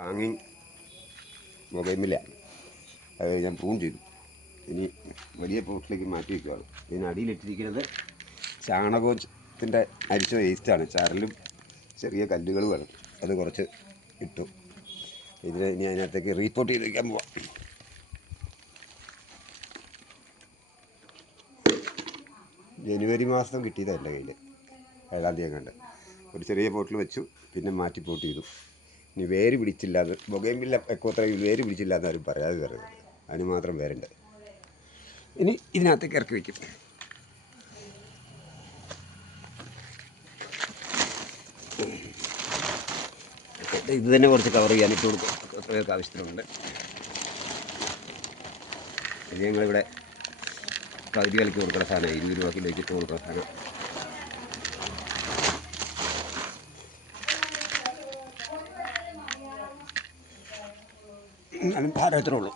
ഹാങ്ങിങ് മൊബൈലില്ല, അത് ഞാൻ പ്രൂൺ ചെയ്തു. ഇനി വലിയ പോട്ടിലേക്ക് മാറ്റി വയ്ക്കുകയാണ്. ഇതിനടിയിലിട്ടിരിക്കുന്നത് ചാണകത്തിൻ്റെ അരിച്ച വേസ്റ്റാണ്. ചരലും ചെറിയ കല്ലുകളുമാണ്. അത് കുറച്ച് ഇട്ടു. ഇതിന് ഇനി അതിനകത്തേക്ക് റീപോർട്ട് ചെയ്ത് വയ്ക്കാൻ പോവാം. ജനുവരി മാസം കിട്ടിയതാണ് എൻ്റെ കയ്യിൽ, 7-ാം തീയതി കണ്ട്. ഒരു ചെറിയ പോട്ടിൽ വെച്ചു, പിന്നെ മാറ്റി പോട്ട് ചെയ്തു. ഇനി വേര് പിടിച്ചില്ലാതെ ബൊഗൈൻവില്ല എക്കോത്രയിൽ വേര് പിടിച്ചില്ലാന്ന് ആരും പറയാതെ പറയുന്നത്, അതിന് മാത്രം വേരുണ്ട്. ഇനി ഇതിനകത്തേക്ക് ഇറക്കി വയ്ക്കും. ഇത് തന്നെ കുറച്ച് കവർ ചെയ്യാൻ ഇട്ട് കൊടുക്കും, അത്രയൊക്കെ ആവശ്യത്തിനുണ്ട്. ഇത് ഞങ്ങളിവിടെ പകുതി വിലയ്ക്ക് കൊടുക്കുന്ന സാധനം, 20 രൂപ കിലോയ്ക്ക് ഇട്ട് കൊടുക്കുന്ന സാധനം. എന്നാലും ഭാരത്തിനുള്ളൂ.